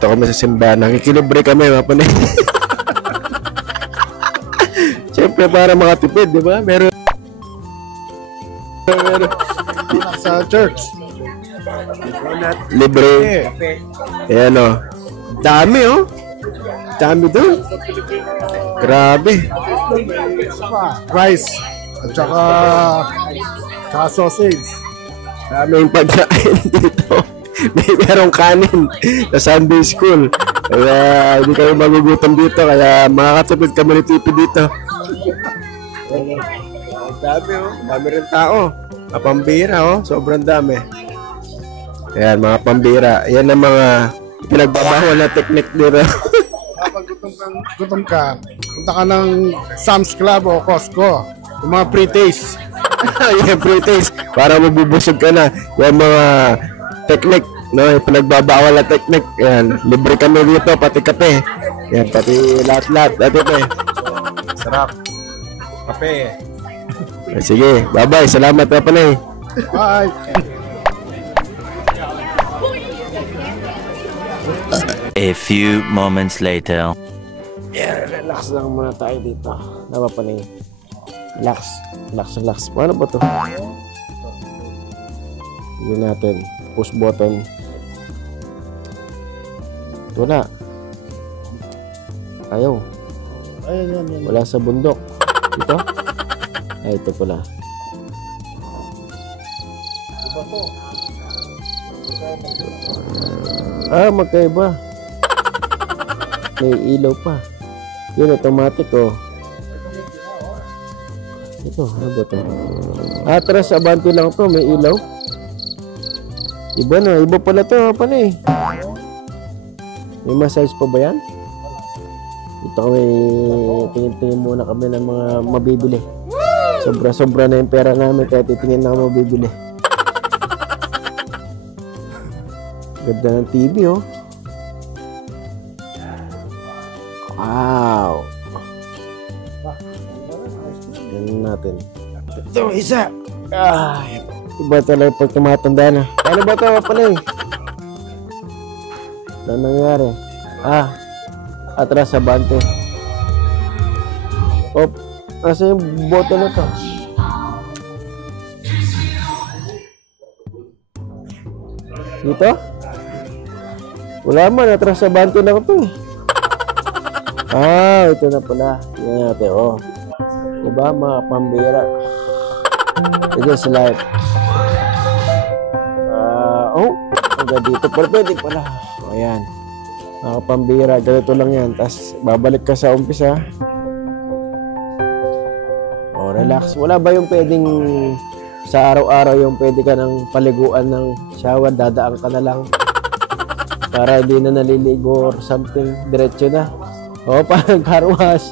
Nandito kami sa simbahan. Nakikilibre kami, mga panay. Siyempre, para makatipid, di ba? Meron. Sa church. Libre. Ayan o. Dami o. Dami doon. Grabe. Rice. At saka sausage. Dami yung pagkain dito. Merong kanin sa Sunday school. Kaya hindi kayo magugutom dito. Kaya makakatipid kami ni Tipi dito. Dami o. Dami rin tao. Mga pambira o. Sobrang dami. Ayan, mga pambira. Yan ang mga pinagbabawal na technique dito. Kapag gutom ka, punta ka ng Sam's Club o Costco. Yung mga pre-taste. Yung pre-taste. Para mabubusog ka na. Yung mga technique, no? Yung pinagbabawal na technique. Ayan, libre kami dito, pati kape. Ayan, pati lahat-lahat. Dati pa eh. Sarap. Kape. Sige, bye-bye. Salamat na pa na eh. Bye. A few moments later. Yeah, relax lang muna tayo dito. Napapanay. Relax. Relax, relax. Paano ba ito? Hindi natin. Push button. Ito na. Ayaw. Ayun. Wala sa bundok. Ito? Ay, ito pala. Iba to. Magkaiba. May ilaw pa. Yun, automatic oh. Ito, ano ba ito? Atras, abante lang to. May ilaw. Iba na. Iba pala to. Paano eh? May massage pa ba yan? Ito kami, tingin-tingin muna kami ng mga mabibili. Sobra-sobra na yung pera namin kaya titingin na mabibili. Ganda ng TV oh. Wow. Ganun natin. Ito, isa. Iba talaga pag tumatanda na. Ano ba ito? Pala eh. Ano nangyari? Atras sa bante. Nasa yung boto na to? Dito? Wala man. Atras sa bante na ito eh. Ito na pala. Yan natin, oh. Diba, mga pambira? It is life. Hanggang dito. Pero pwede pala. Ayan. Mga pambira. Ganito lang yan. Tapos, babalik ka sa umpisa. Relax. Wala ba yung pwedeng sa araw-araw yung pwede ka ng paliguan ng shower? Dadaan ka na lang. Para hindi na naliligo or something. Diretso na. Parang car wash.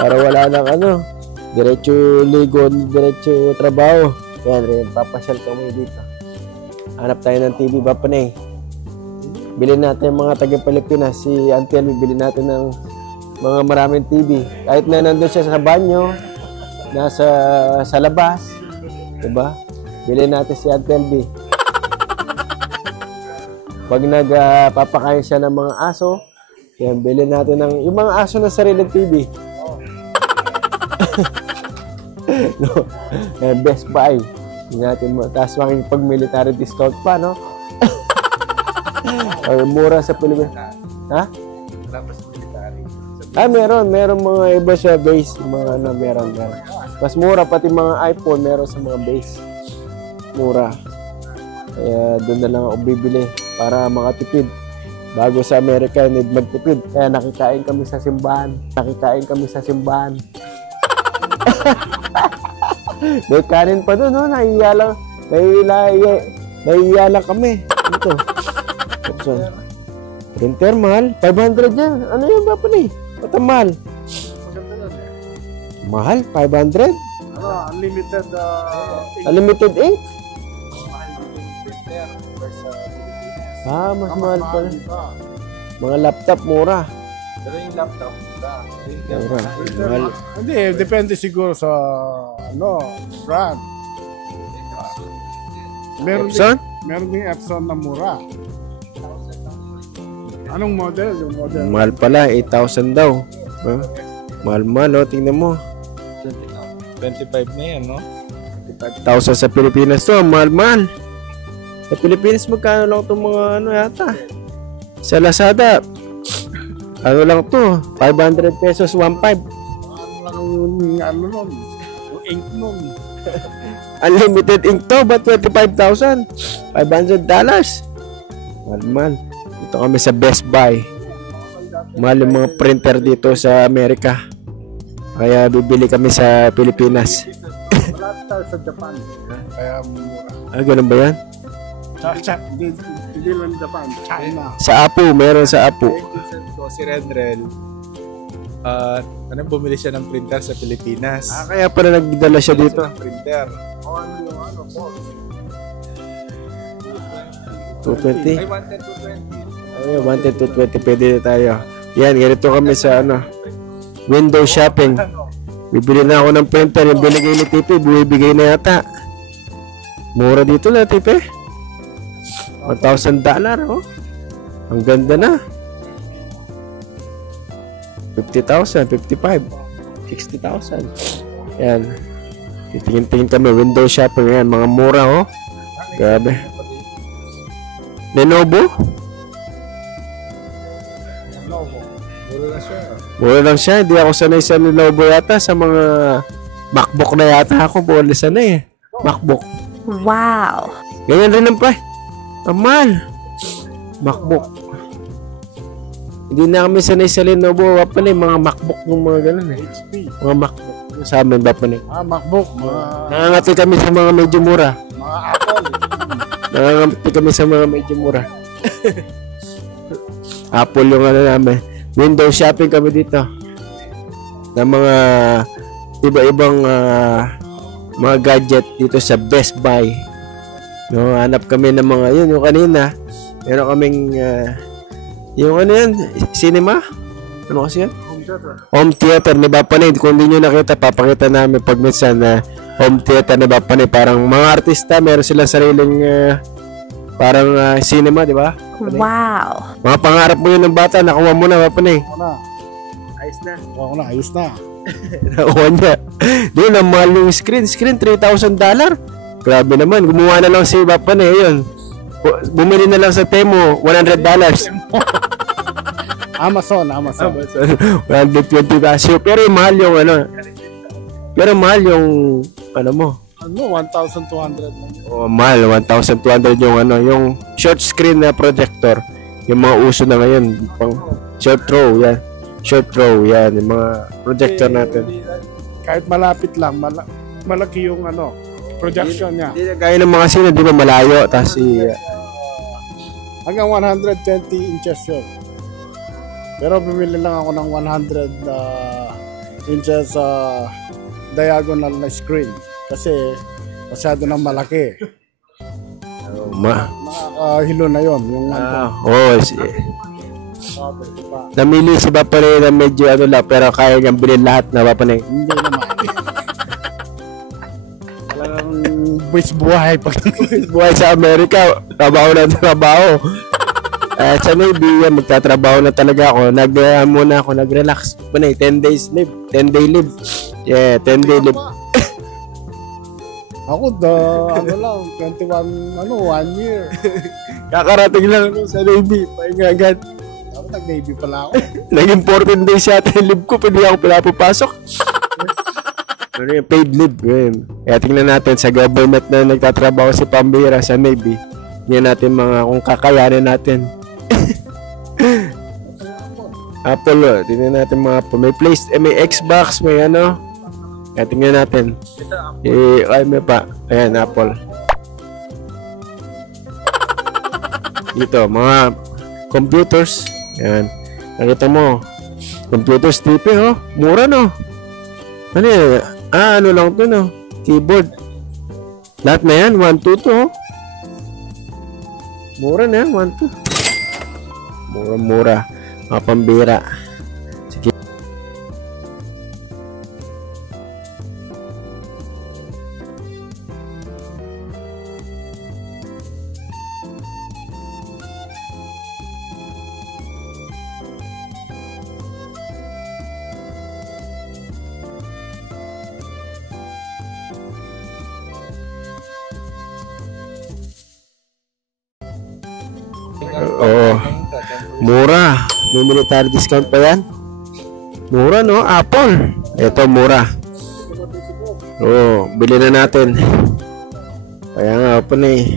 Para wala nang diretso ligo, diretso trabaho. Yan rin, papasyal kami dito. Hanap tayo ng TV ba pa na eh. Bilhin natin mga taga-Pilipinas. Si Auntie Elmi, bilhin natin ng mga maraming TV. Kahit na nandun siya sa banyo, nasa sa labas. Diba? Bilhin natin si Auntie Elmi. Pag nagpapakain siya ng mga aso, yan, bilhin natin ng yung mga aso na sariling TV. No? Best Buy. Natin mo. Tapos makikipag military discount pa, no? Mura sa Pilipinas. Ha? Wala pa sa military. Meron mga iba sa base. Mga meron. Mas mura, pati mga iPhone, meron sa mga base. Mura. Kaya doon na lang ako bibili para makatipid. Bago sa Amerika, need magtipid. Kaya nakikain kami sa simbahan. May kanin pa doon, no? Nahiya lang kami. Ito. Printer, mahal. 500 yan. Ano yun ba pala eh? Ba't ang mahal? Mahal? 500? Unlimited Unlimited ink? Mas Mas mahal pala. Mga laptop, mura. Pero yung laptop, Mura. Mahal. Hindi, depende siguro sa brand. Meron Epson? Meron ding Epson na mura. Anong model? Yung model? Mahal pala, 8,000 daw. Mahal-mahal, oh. Tingnan mo. 25 na yan, no? 1,000 sa Pilipinas to, mahal-mahal. Sa Pilipinas, magkano lang itong mga ano yata? Sa Lazada, ano lang to, 500 pesos, 1.5. Ano lang yung ano nun? Yung ink nun. Unlimited ink to, but 25,000? $500. Mahal-mahal. Dito kami sa Best Buy. Mahal yung mga printer dito sa Amerika. Kaya bibili kami sa Pilipinas. Wala tayo sa Japan. Kaya mura. Ah, ganun ba yan? Hindi lang Japan. China. Sa Apo, meron sa Apo. So, si Redrel, bumili siya ng printer sa Pilipinas. Ah, kaya pala nagdala siya dito. Ng printer. O ano yung ano po? 220. Ay, 110 Ay, 110 to 20, pwede na tayo. Yan, ganito kami sa ano, window shopping. Bibili na ako ng printer, yung binigay ni Tipe, bumibigay na yata. Mura dito na, Tipe. $1,000, oh. Ang ganda na. 50,000, 55, 60,000. Yan. Titingin-tingin kami, window shopping yan, mga mura, oh. Grabe. Lenovo? Mura na siya. Mura lang siya. Hindi ako sanay sa Lenovo yata. Sa mga MacBook na yata ako. Buwala sanay eh. MacBook. Wow! Ganyan rin ang price. Amal. MacBook. Hindi na kami sanay sa Lenovo. Wapa na mga MacBook ng mga ganun eh. HP. Mga MacBook. Sa amin ba pa na MacBook. Nangangati kami sa mga medyo mura. Mga Apple. Nangangati kami sa mga medyo mura. Apple yung ano namin. Window shopping kami dito. Ng mga iba-ibang mga gadget dito sa Best Buy. No, hanap kami ng mga yun yung kanina. Meron kaming yung ano yan, cinema? Ano kasi yan? Home theater ni Bapanay. Kung hindi nyo nakita, papakita namin pag minsan na home theater ni Bapanay. Parang mga artista, meron silang sariling parang cinema, di ba? Wow! Mga pangarap mo yun ng bata, nakuha mo na, Bapanay. Ayos na. Ayos na. Nakuha niya. Doon, ang mahal yung screen. Screen, $3,000. Grabe naman. Gumawa na lang si Bapanay. Yun. Bumili na lang sa Temo, $100. Amazon. 120 pesos. Pero mahal yung ano. Pero mahal yung ano mo. Ano, 1,200 lang. Oh, mahal, 1,200 yung ano, yung short screen na projector. Yung mga uso na ngayon, pang short throw, yan. Short throw, yan, yung mga projector natin. Kahit malapit lang, malaki yung ano, projection niya. Hindi na gaya ng mga sino, di ba malayo, tapos Hanggang 120 inches yun. Pero bumili lang ako ng 100 inches diagonal na screen. Kasi masyado nang malaki. Nakakahilo na yon yung namili si Bapanay na medyo ano lang, pero kaya niyang bilhin lahat na Bapanay. Hindi naman. Talagang buhay pag buhay sa Amerika, trabaho na trabaho. Sa Navy, magtatrabaho na talaga ako. Nag-relax. 10 days leave. 10 day leave. Yeah, 10 day leave. Ako ano lang, 1 year. Kakarating lang sa Navy. Pahinga agad. Ako nag-Navy pala ako. Naging 14 days yata yung leave ko. Pwede ako pinapapasok. Ano yung paid leave. Kaya tingnan natin sa government na nagtatrabaho si Pambira sa Navy. Tingnan natin kung kakayanin natin. Apple, tingnan natin mga Apple. May Xbox, may ano. Kaya tingnan natin. May pa. Ayan, Apple. Dito, mga computers. Ayan. Nakita mo. Computers TV, oh. Mura, no? Ano yan? Ano lang to, no? Keyboard. Lahat na yan. 1, 2, to, oh. Mura na yan. 1, 2. Mura. Mga pambira. Mura. May military discount pa yan. Mura, no? Apple. Ito, mura. Oo, bili na natin. Kaya nga, open eh.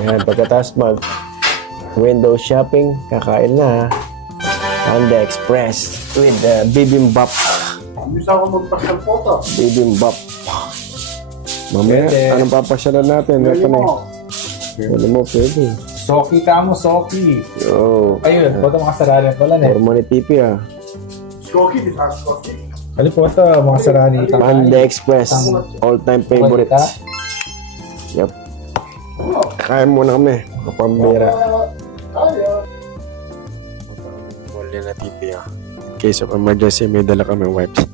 Yan, pagkatapos mag window shopping, kakain na Panda Express with the bibimbap. Hindi sa ako magpasal po to. Bibimbap. Mamaya, anong papasyalan natin? Pwede mo. Pwede mo, pwede. Soki ka mo, Soki. Yo. Ayun, ba't mga sarali pala na eh. Hormone pipi ah. Skoki, di sa Skoki. Ano po ito, mga sarali. Panda Express. All-time favorites. Yep. Kain muna kami. Kapambira. Wala na TV ah. In case of emergency, may dala kami wipes.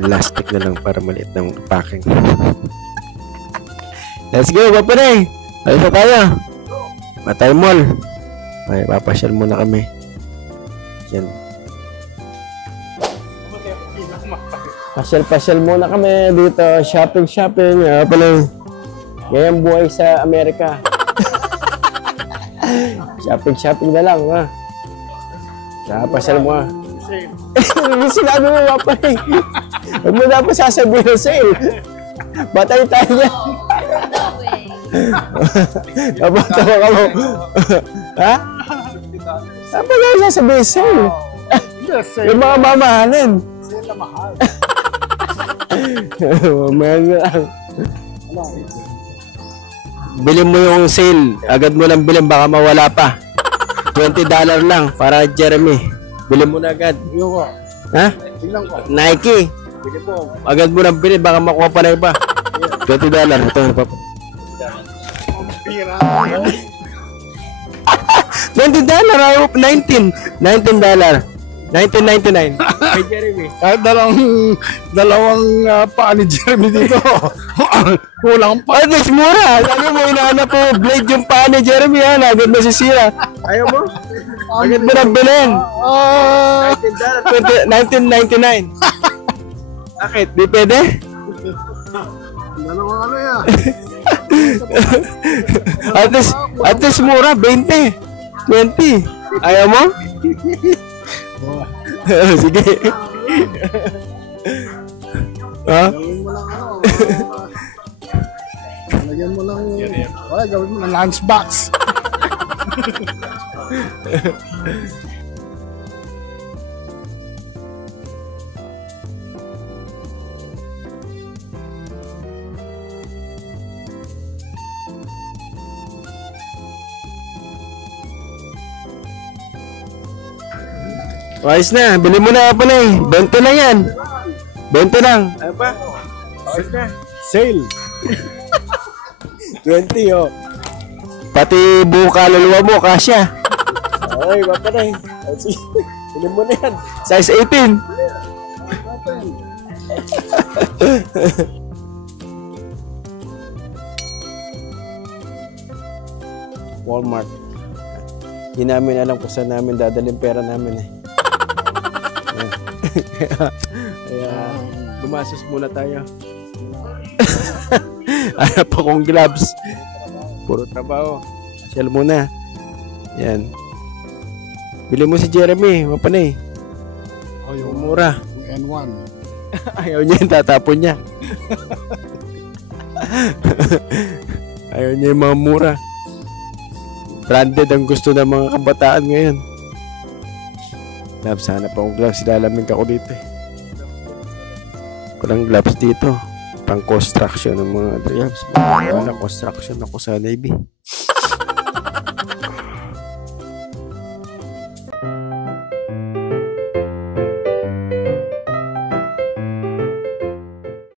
Elastic na lang para maliit ng packing. Let's go, papanay! Alis na tayo. Matay Mall. Ay, papasyal muna kami. Yan. Pasyal-pasyal muna kami dito. Shopping. Pala. Ngayong buhay sa Amerika. Shopping na lang, ha? Pasyal mo, ha? Sinabi mo, papay. Huwag mo dapat sasabihin ng sale. Batay tayo yan. Napatawa ka mo. Ha? Dapat na sasabihin sale. Yung mga mamahalin. Sale na mahal. Mamahal na lang. Bilhin mo yung sale. Agad mo lang bilhin, baka mawala pa. $20 lang para Jeremy. Bilhin mo na agad. Yung ko. Ha? Tingnan ko. Nike. Sige po. Agad mo lang bilhin, baka makuha pa na iba. $20. Ito, ano pa? Pira. $20. Ayaw, $19. $19.99. Kay Jeremy. Kahit dalawang paa ni Jeremy dito. Kulang pa. At least mura. Sabi mo, inahanap po blade yung paa ni Jeremy, ha? Agad nasisira. Ayaw mo? Agad mo lang bilhin. $19.99. Bakit? Di pwede? Dalawang ano yan. At least mura, 20. 20. Ayaw mo? Sige. Ha? Gawin mo lang ano. Lagyan mo lang. Wala, gawin mo ng lunchbox. Ayos na, bili mo na pala eh. 20 lang yan. 20 lang. Ano pa? Ayos na. Sale. 20 oh. Pati buong kaluluwa mo, kasya. Ay, baka na eh. Bili mo na yan. Size 18. Walmart. Hindi namin alam kung saan namin dadalhin pera namin eh. Kaya gumasos muna tayo. Hanap akong gloves. Puro trabaho. Pasyal muna. Yan. Bili mo si Jeremy. Mapanay. Oh, yung Mura. N1. Ayaw niya yung tatapon niya. Ayaw niya yung mga mura. Branded ang gusto ng mga kabataan ngayon. Gloves, sana pa akong gloves. Ilalamig ako dito eh. Walang gloves dito. Pang construction ng mga gloves. Wala construction ako sa Navy.